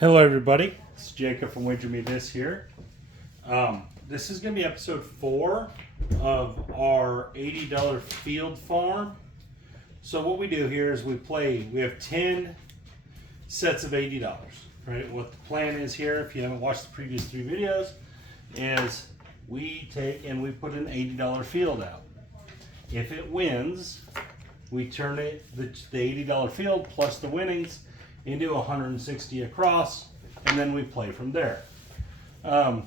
Hello everybody, it's Jacob from Wager Me This here. This is going to be episode 4 of our $80 field farm. So what we do here is we have 10 sets of $80, right? What the plan is here, if you haven't watched the previous 3 videos, is we take and we put an $80 field out. If it wins, we turn it, the $80 field plus the winnings into 160 across, and then we play from there. Out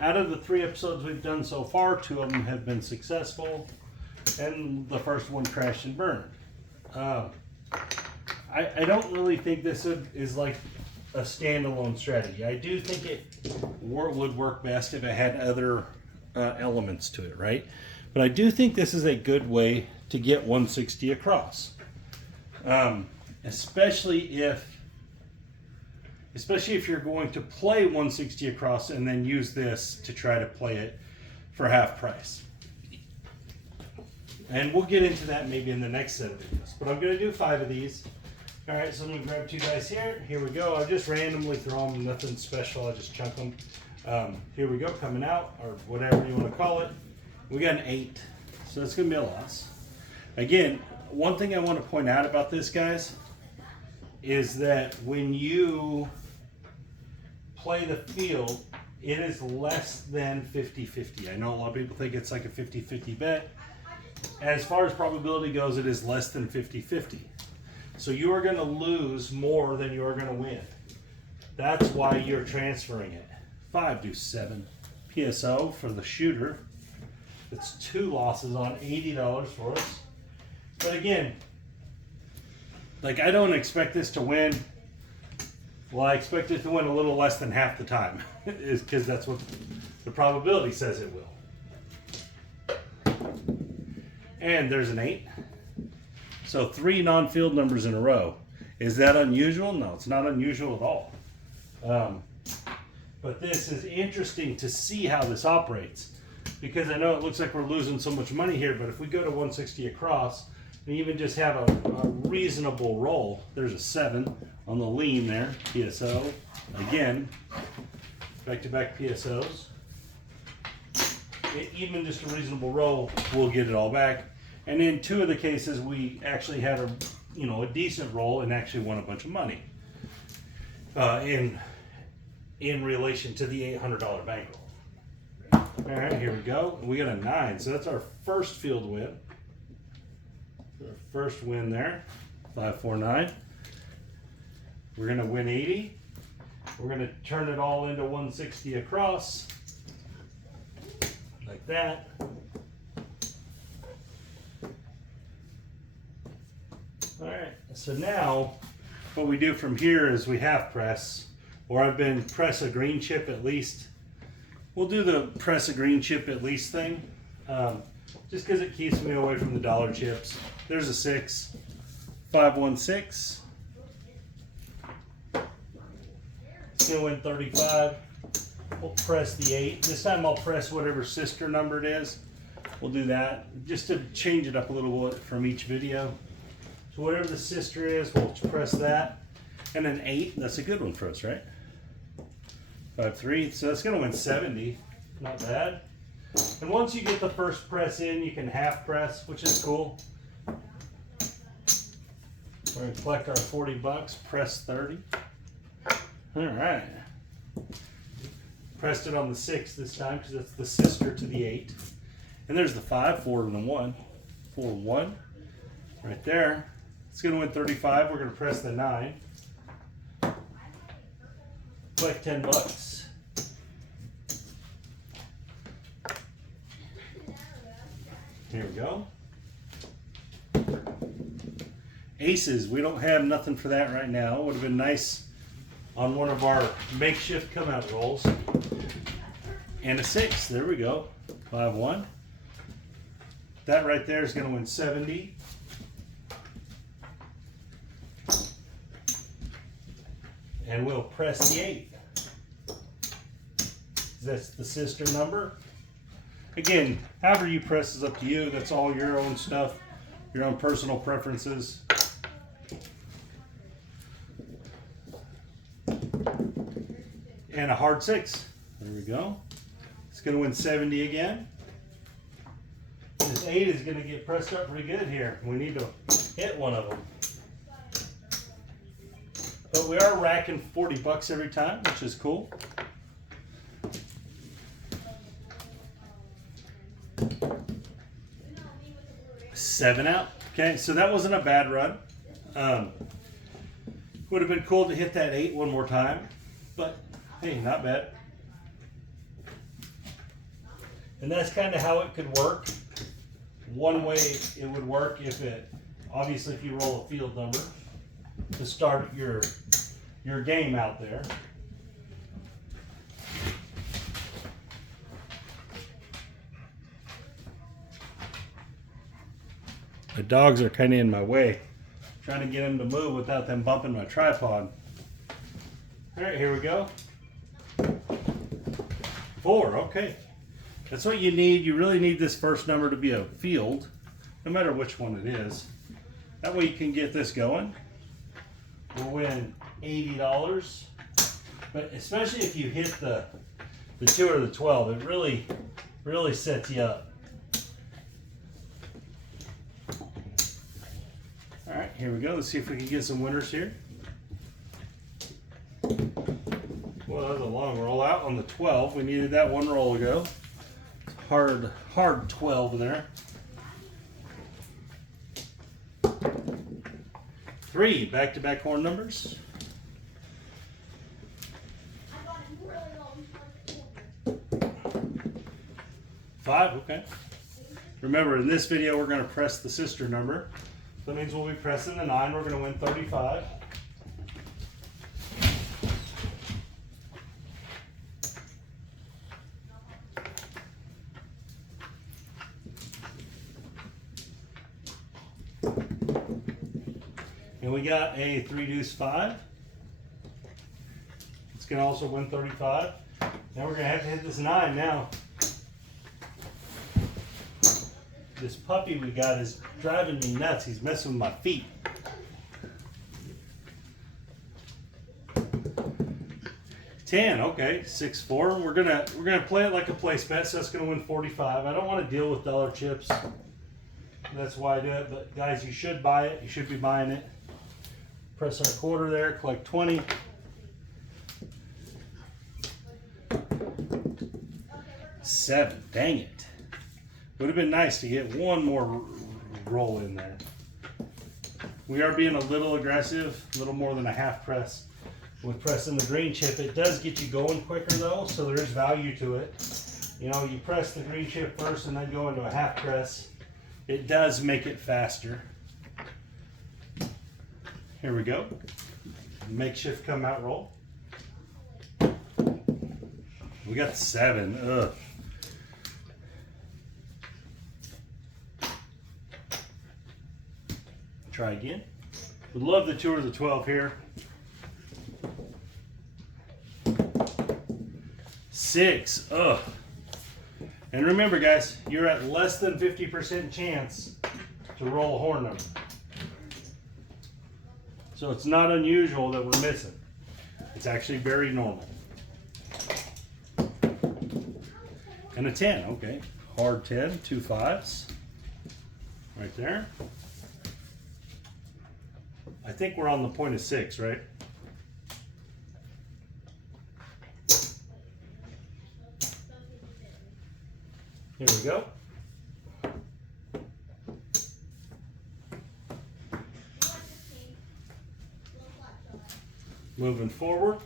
of the 3 episodes we've done so far, 2 of them have been successful, and the first one crashed and burned. I don't really think this is like a standalone strategy. I do think it would work best if it had other elements to it, right? But I do think this is a good way to get 160 across. Especially if you're going to play 160 across and then use this to try to play it for half price. And we'll get into that maybe in the next set of videos. But I'm going to do 5 of these. All right, so I'm going to grab 2 dice here. Here we go. I'll just randomly throw them. Nothing special. I'll just chunk them. Here we go, coming out, or whatever you want to call it. We got an 8. So that's going to be a loss. Again, one thing I want to point out about this, guys, is that when you play the field, it is less than 50-50. I know a lot of people think it's like a 50-50 bet. As far as probability goes, it is less than 50-50. So you are going to lose more than you are going to win. That's why you're transferring it. 5 do 7. PSO for the shooter. It's 2 losses on $80 for us. But again, like, I don't expect this to win. Well, I expect it to win a little less than half the time, is because that's what the probability says it will. And there's an 8. So 3 non-field numbers in a row. Is that unusual? No, it's not unusual at all. But this is interesting to see how this operates, because I know it looks like we're losing so much money here, but if we go to 160 across, and even just have a reasonable roll. There's a 7 on the lean there, PSO. Again, back-to-back PSOs. Even just a reasonable roll, we'll get it all back. And in 2 of the cases, we actually had a decent roll and actually won a bunch of money in relation to the $800 bankroll. All right, here we go. We got a 9, so that's our first field win. Our first win there, 549. We're going to win 80. We're going to turn it all into 160 across, like that. All right, so now what we do from here is we half press, or I've been press a green chip at least. We'll do the press a green chip at least thing, just because it keeps me away from the dollar chips. There's a 6, 516. It's gonna win 35. We'll press the 8. This time I'll press whatever sister number it is. We'll do that just to change it up a little bit from each video. So whatever the sister is, we'll press that. And then 8, that's a good one for us, right? 5-3, so that's gonna win 70. Not bad. And once you get the first press in, you can half press, which is cool. We're going to collect our 40 bucks, press 30. All right. Pressed it on the 6 this time because it's the sister to the 8. And there's the 5, 4 and the 1. 4, 1. Right there. It's going to win 35. We're going to press the 9. Collect 10 bucks. Here we go. Aces, we don't have nothing for that right now. Would have been nice on one of our makeshift come out rolls. And a 6, there we go. 5-1. That right there is going to win 70. And we'll press the 8. That's the sister number. Again, however you press is up to you. That's all your own stuff, your own personal preferences. and a hard 6. There we go. It's going to win 70 again. This 8 is going to get pressed up pretty good here. We need to hit one of them. But we are racking 40 bucks every time, which is cool. Seven out. Okay, so that wasn't a bad run. Would have been cool to hit that 8 one more time, but hey, not bad. And that's kind of how it could work. One way it would work obviously if you roll a field number to start your game out there. The dogs are kind of in my way. Trying to get them to move without them bumping my tripod. All right, here we go. 4, okay. That's what you need. You really need this first number to be a field, no matter which one it is. That way you can get this going. We'll win $80. But especially if you hit the 2 or the 12, it really sets you up. All right, here we go. Let's see if we can get some winners here. Well, that was a long roll out on the 12. We needed that one roll ago. Hard 12 there. 3 back-to-back horn numbers. 5, okay. Remember, in this video, we're going to press the sister number. That means we'll be pressing the 9. We're going to win 35. And we got a 3 deuce 5. It's going to also win 35. Now we're going to have to hit this 9 now. This puppy we got is driving me nuts. He's messing with my feet. $10, okay, 6-4. We're gonna play it like a place bet, so it's gonna win 45. I don't want to deal with dollar chips. That's why I do it. But guys, you should buy it. You should be buying it. Press our quarter there, collect 20. $7, dang it. Would have been nice to get one more roll in there. We are being a little aggressive, a little more than a half press with pressing the green chip. It does get you going quicker though, so there is value to it. You know, you press the green chip first and then go into a half press. It does make it faster. Here we go. Makeshift come out roll. We got 7. Ugh. Try again. Would love the 2 or the 12 here. 6. Ugh. And remember, guys, you're at less than 50% chance to roll a horn number. So it's not unusual that we're missing. It's actually very normal. And a 10, okay. Hard 10, 2 5s. Right there. I think we're on the point of 6, right? Here we go. Moving forward.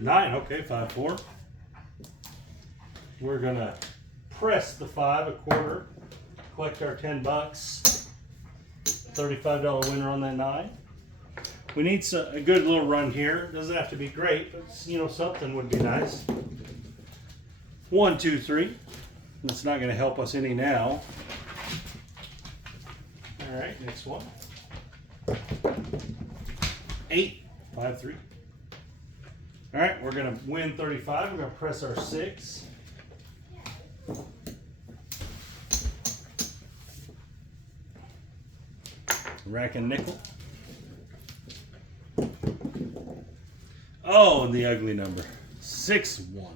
9, okay, 5-4. We're gonna press the 5 a quarter, collect our 10 bucks. $35 winner on that 9. We need a good little run here. Doesn't have to be great, but you know, something would be nice. 1, 2, 3. That's not going to help us any now. All right, next one. 8, 5, 3. All right, we're going to win 35. We're going to press our 6. Rack and nickel. Oh, and the ugly number, 6-1. All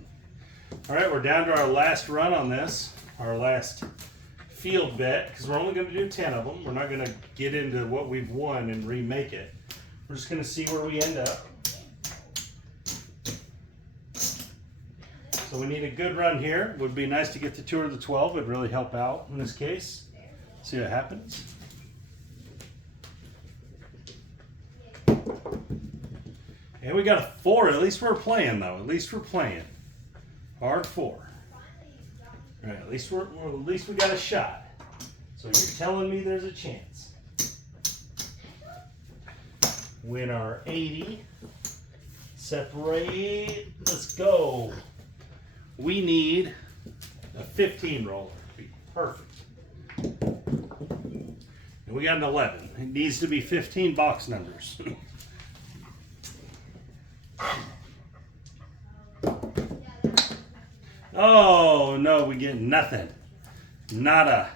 right, we're down to our last run on this, our last field bet, because we're only going to do 10 of them. We're not going to get into what we've won and remake it. We're just going to see where we end up. So we need a good run here. Would be nice to get the 2 or the 12. Would really help out in this case. See what happens. And we got a 4. At least we're playing, though. At least we're playing. Hard 4. All right. At least we got a shot. So you're telling me there's a chance. Win our 80. Separate. Let's go. We need a 15 roller. Be perfect. And we got an 11. It needs to be 15 box numbers. Oh no, we get nothing. Nada.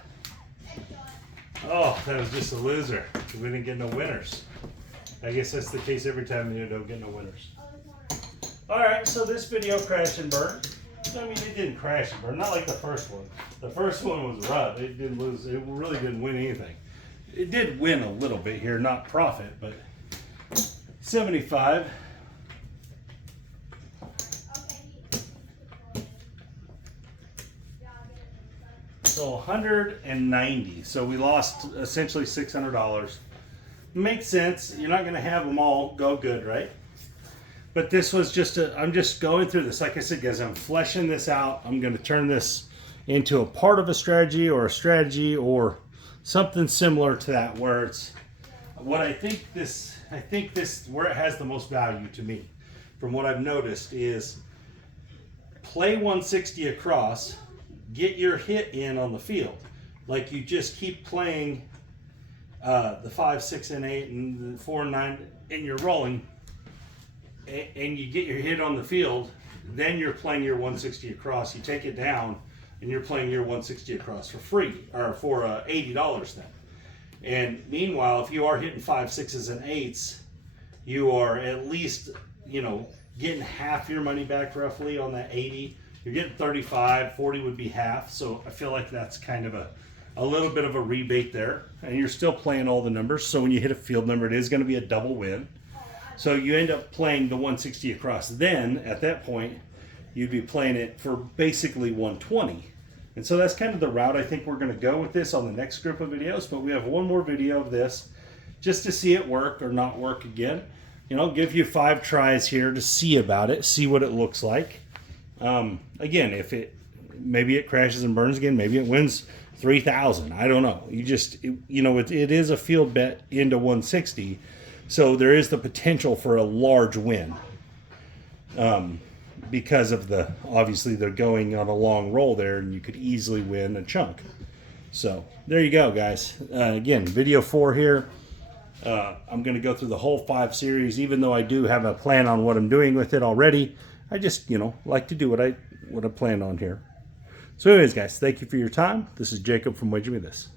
Oh, that was just a loser. We didn't get no winners. I guess that's the case every time you don't get no winners. Alright, so this video crashed and burned. I mean, it didn't crash and burn, not like the first one. The first one was rough. It didn't lose. It really didn't win anything. It did win a little bit here, not profit, but 75. So 190. So we lost essentially $600. Makes sense. You're not going to have them all go good, right? But this was just I'm just going through this. Like I said, guys, I'm fleshing this out. I'm going to turn this into a part of a strategy or something similar to that, where it's what I think this where it has the most value to me from what I've noticed is play 160 across, get your hit in on the field. Like you just keep playing the 5, 6, and 8 and the 4 and 9 and you're rolling and you get your hit on the field, then you're playing your 160 across. You take it down and you're playing your 160 across for free, or for $80 then. And meanwhile, if you are hitting 5, 6s, and 8s, you are at least, getting half your money back roughly on that 80. You're getting 35, 40 would be half. So I feel like that's kind of a little bit of a rebate there. And you're still playing all the numbers. So when you hit a field number, it is going to be a double win. So you end up playing the 160 across. Then at that point, you'd be playing it for basically 120. And so that's kind of the route I think we're going to go with this on the next group of videos. But we have one more video of this just to see it work or not work again. Give you 5 tries here to see about it, see what it looks like. Again, maybe it crashes and burns again, maybe it wins 3,000. I don't know. It is a field bet into 160, so there is the potential for a large win. Because of obviously they're going on a long roll there, and you could easily win a chunk. So there you go, guys. Again, video 4 here. I'm going to go through the whole 5 series, even though I do have a plan on what I'm doing with it already. I just, like to do what I plan on here. So anyways, guys, thank you for your time. This is Jacob from Wager Me This.